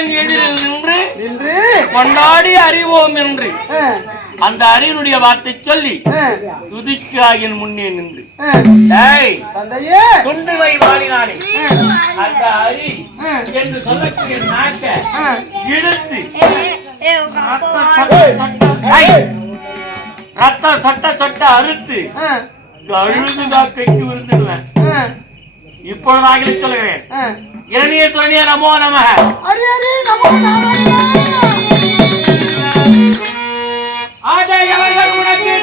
அரியன் எதிரில் நின்று கொண்டாடி அறிவோம் என்று அந்த அரியனுடைய வார்த்தை சொல்லி துதிக்காயின் முன்னே நின்று துண்டுவை வாழினானே அந்த அரி என்று சொல்லக்கூடிய நாட்டை இழுத்து ரத்தம் சொட்ட அறுத்து அழுது காக்கைக்கு விருந்துடுவேன். இப்பொழுதாக சொல்லுகிறேன். இரணிய துணிய நமோ நம. அவர்கள் உனக்கு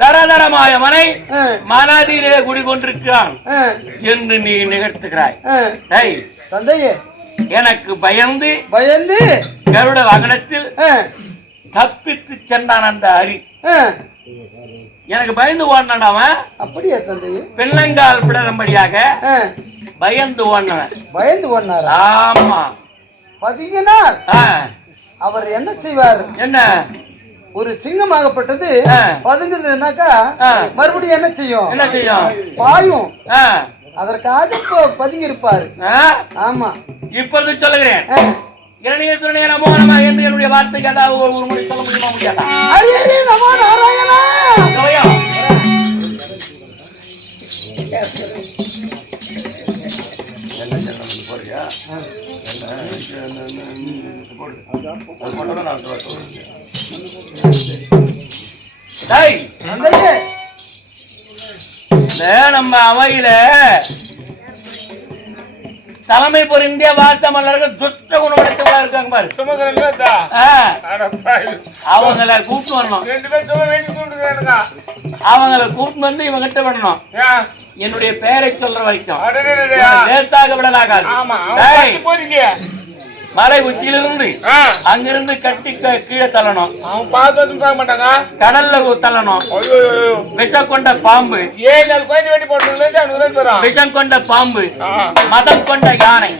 தரதரமாய மனை மனதிலே குடிகொண்டிருக்கிறான் என்று நீ நிகழ்த்துகிறாய். எனக்கு பயந்து கருட வாகனத்தில் தப்பித்து சென்றான் அந்த அரி. எனக்கு பயந்து ஓடினான் அவன். அப்படியே தந்தையே? பிள்ளங்கால் பிடரும்படியாக பயந்து ஓடினார். ஆமா. பாத்தீங்கன்னா அவர் என்ன செய்வார்? என்ன ஒரு சிங்கமாகப்பட்டது பதுங்குதுனாக்கா மறுபடியும் என்ன செய்யும்? பாயும். அதற்காக பதுங்கி இருப்பாரு. ஆமா. இப்பொழுது சொல்லுகிறேன். இரணிய துணைய நமோ நம என்று என்னுடைய வார்த்தைக்கு ஏதாவது ஒரு முறை சொல்ல முடியுமா? முடியாதா? ஹரி நமோ நாராயணா. நம்ம அவையில தலைமை பொருந்திய வார்த்தை மல்லர்கள் துஷ்ட குணமடைத்தவங்களா இருக்காங்க பாரு. அவங்கள கூப்பிட்டு வரணும். அவங்கள கூப்பிட்டு வந்து இவங்க கிட்ட வரணும். என்னுடைய பெயரை சொல்ற வரைக்கும் லேசாக விடலாகாது. மலை உச்சியிலிருந்து அங்கிருந்து கட்டி கீழே தள்ளணும். அவன் பார்க்க மாட்டாங்க. கடல்ல தள்ளணும். விஷம் கொண்ட பாம்பு. 7 நாள் கோயில் வெட்டி போட்டு விஷம் கொண்ட பாம்பு, மதம் கொண்ட யானை,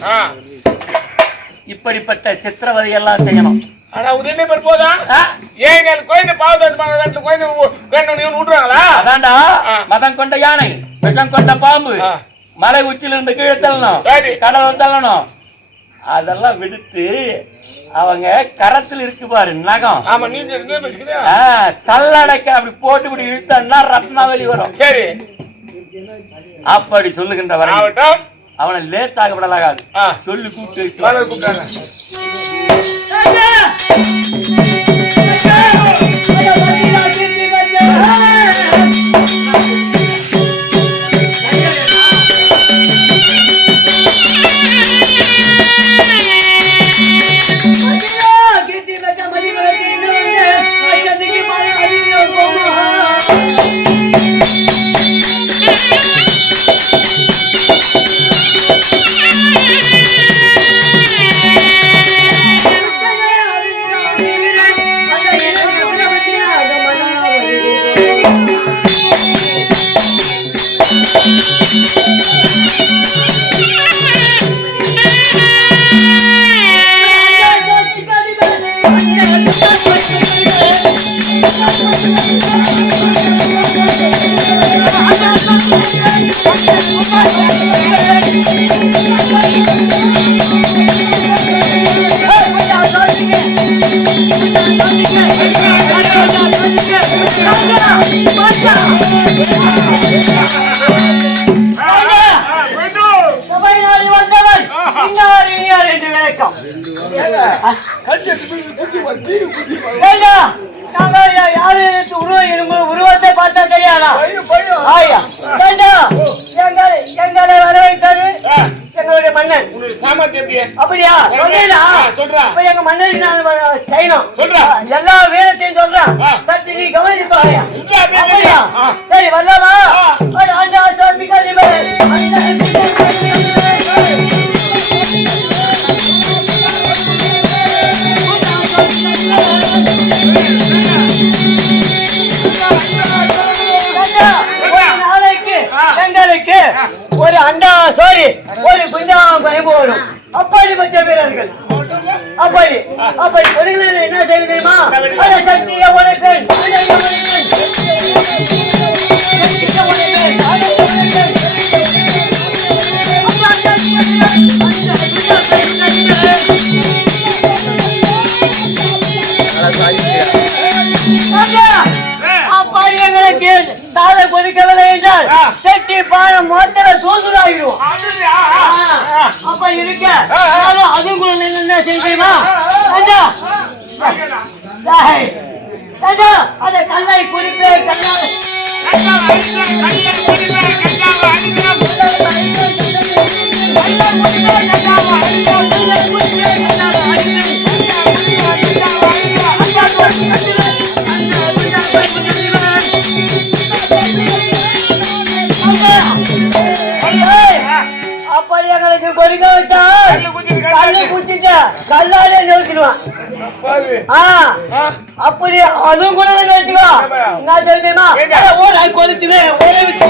இப்படிப்பட்ட சித்திரவதை எல்லாம் செய்யணும். ஆனா உடனே போதா 7 நாள் கோயில் பாவத்தை விட்டுறாங்களா? அதான்டா மதம் கொண்ட யானை, விஷம் கொண்ட பாம்பு, மலை உச்சியிலிருந்து கீழே தள்ளணும், கடல் தள்ளணும். அதெல்லாம் விடுத்து அவங்க கரத்தில் இருக்கு பாரு நகம். ஆமா, நீ சல்லடைக்க அப்படி போட்டு இப்படி இழுத்தா ரத்னாவளி வரும். சரி, அப்படி சொல்லுகின்ற வரை அவனை லேட்டாக விடலாகாது. சொல்லி கூப்பிட்டு உருவத்தை பார்த்தா தெரியாதா? எங்களை வர வைத்தது எங்களுடைய மன்னன். அப்படியா? எங்க மன்னருக்கு நான் செய்யணும் எல்லா வீரத்தையும் சொல்றேன். சற்று நீ கவனிப்பாயா? அப்படியா? சரி வரலாமா? எங்களுக்கு ஒரு அண்டா சோரி ஒரு குஞ்சா பயம்பு வரும். அப்படிப்பட்ட வீரர்கள் அப்படி பொருள்கள் என்ன செய்ய தெரியுமா? சக்தியை உழைப்பேன் அப்படி எங்களுக்கு சாலை கொடுக்கவில்லை என்றால் செட்டி பானம் மொத்தல தூசுதாகிடும். அப்ப இருக்க அதுக்குள்ள என்ன செய்யுமா? அந்த கல்லை குடிப்பே அப்படி எங்களுக்கு கொதிக்க விட்டால் கல்லு குடிச்சிட்டு கல்லாலே நிறுத்திடுவான். அப்படி அதுவும் கூட வச்சுக்கோ. நான் சொல்லுமா ஊரை கொளுத்துவே ஊரை விட்டு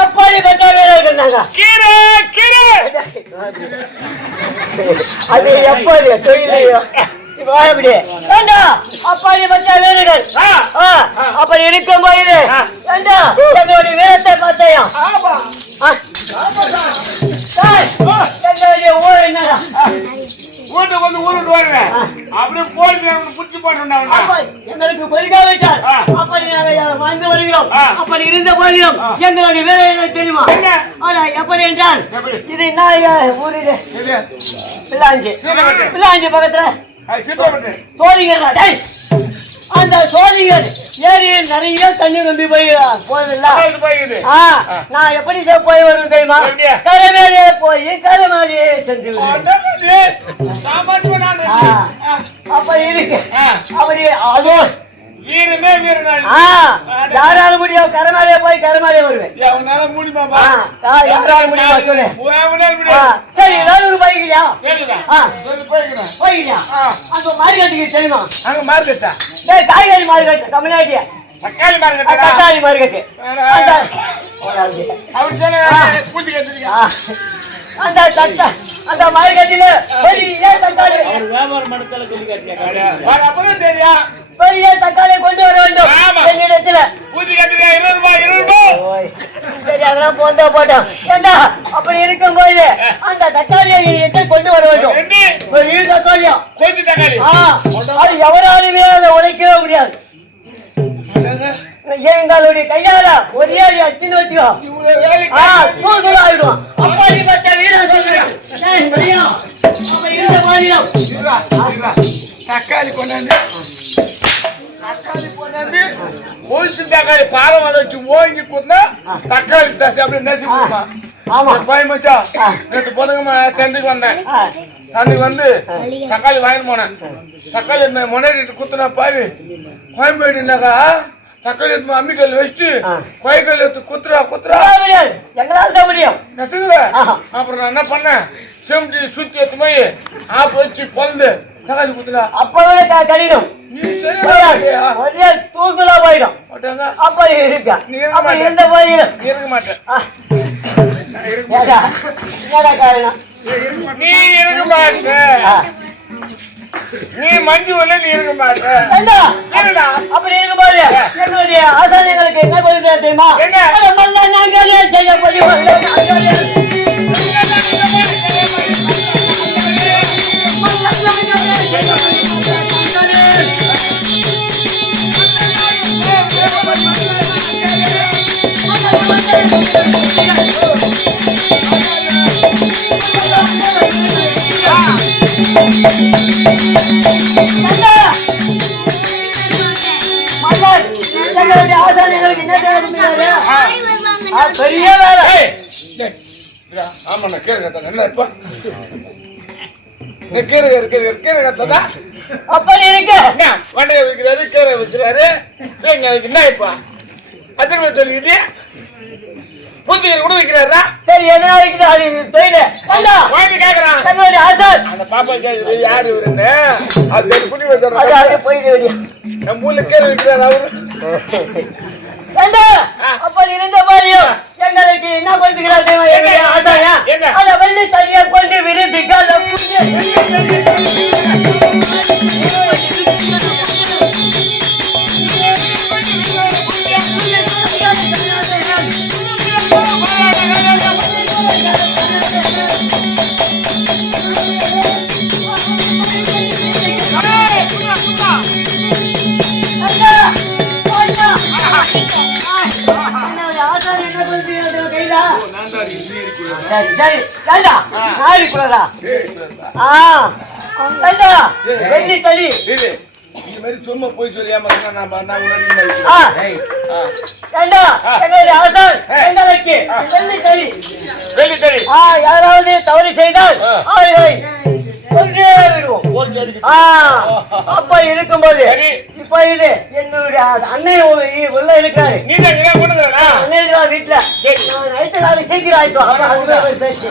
எப்படி பெற்ற வீரர்கள் நாங்க அது எப்படி தொழிலையோ அப்படி பெற்ற வீரர்கள் அப்படி இருக்கும் போது எங்களுடைய வீரத்தை பார்த்தையும் எங்களுடைய ஊர் என்னடா வீட்டுக்கு வந்து ஊருக்கு வருவேன் அப்படியே போலீஸ் புடிச்சு போட்டுருந்தாங்க. எங்களுக்கு பொறிக்காவிட்டார் அப்படி நாங்கள் வாழ்ந்து வருகிறோம். அப்படி இருந்த போதிலும் எங்களுடைய வேலை தெரியுமா? எப்படி என்றால் இது என்ன ஊரு? பிள்ளாஞ்சி பக்கத்துல சோழிகர். அந்த சோழிகர் ஏரியில் நிறைய தண்ணி நம்பி போகுது. நான் எப்படி போய் வரும் தெரியுமா? கரைமேலே போய் கரைமேலே சென்று அப்ப இருக்கு அப்படி அதுவும் யாரால முடியும்? கரைமேலே போய் கரைமேலே வருவேன். யாரால முடியுமா சொல்லு? சரி வேலூர் போய்கிறியா? போய்கிறியா? அங்க மார்க்கெட்டுக்கு தெரியுமா? அங்க மார்க்கெட்டா? காய்கறி மார்க்கெட் தமிழ்நாட்டியா? தக்காளி மார்க்கெட். தக்காளி மார்க்கெட் அந்த மார்க்கெட்டில பெரிய தக்காளி பெரிய தக்காளி கொண்டு வர வேண்டும் என்னிடத்துல. சரி அதெல்லாம் போந்தா போட்டோம். ஏண்டா அப்படி இருக்கும் போது அந்த தக்காளியை என்னிடத்தில் கொண்டு வர வேண்டும். பெரிய தக்காளியா? அது எவராலுமே அதை உடைக்கவே முடியாது. எங்களுடைய கையால ஒரே அடி அடிச்சுன்னு வச்சுக்கோ தூதுல ஆயிடும். அப்படிப்பட்ட வீரர் தக்காளி கொண்டாந்து ஒழிச்சு தக்காளி பாலம் வச்சு ஓங்கி கொடுத்தா தக்காளி தசை அப்படி நெசி கொடுப்பான். பயமச்சா நேற்று பொதுங்க சந்தைக்கு வந்தேன். சந்தைக்கு வந்து தக்காளி வாங்கிட்டு போனேன். தக்காளி முன்னாடி குத்துனா பாவி கோயம்பேடுனாக்கா தக்காளி எடுத்து அம்மிக்கல் வச்சுட்டு கோயக்கல் எடுத்து குத்துறா எங்களால் தான் முடியும். அப்புறம் நான் என்ன பண்ணேன்? செம்டி சுத்தி எடுத்து போய் ஆப்பு வச்சு பொழுது தக்காளி குத்துறா. அப்பவே கடினம் தூக்குலா போயிடும். அப்ப இருக்க அப்படி இருந்த போயிடும். இருக்க மாட்டேன். என்னடா காரணம்? நீ இருக்குமா? மாட்டேன். நீ மஞ்சு நீ இருக்க மாட்டேன். அப்படி இருக்கும்போது என்னுடைய ஆசாரியங்களுக்கு என்ன கொடுக்க தெரியுமா? ஆசாரியங்களுக்கு என்ன பெரிய வேலை. ஆமா நான் கீரை கத்தா என்ன இப்ப கீரை கத்தா அப்படி இருக்கு. வண்டையை வைக்கிறாரு, கீரை வச்சுறாரு, என்ன இப்ப அத்தனை சொல்லிக்கிட்டு பூத்திகரை கூட வைக்கிறாரா? சரி என்ன வைக்கிறா? அது தொழில கேக்குறான் அந்த பாப்பா கேக்குது யாரு இவருன்னு. அது குடி வச்சு போயிடு. நம்ம ஊர்ல கீரை வைக்கிறாரு அவரு. அப்படி இருந்த மாதிரியும் எங்களுக்கு என்ன கொடுத்துக்கிறார் அந்த வெள்ளி தனியா கொண்டு விரும்பிக்காத வெள்ளி தளி இது மாதிரி சும்மா போய் சொல்லி யாராவது தவறு செய்தால் அப்ப இருக்கும்போது இப்ப இது என்னுடைய அண்ணன் உள்ள இருக்காரு வீட்டுல சீக்கிரம் ஆயிட்டோம் பேசி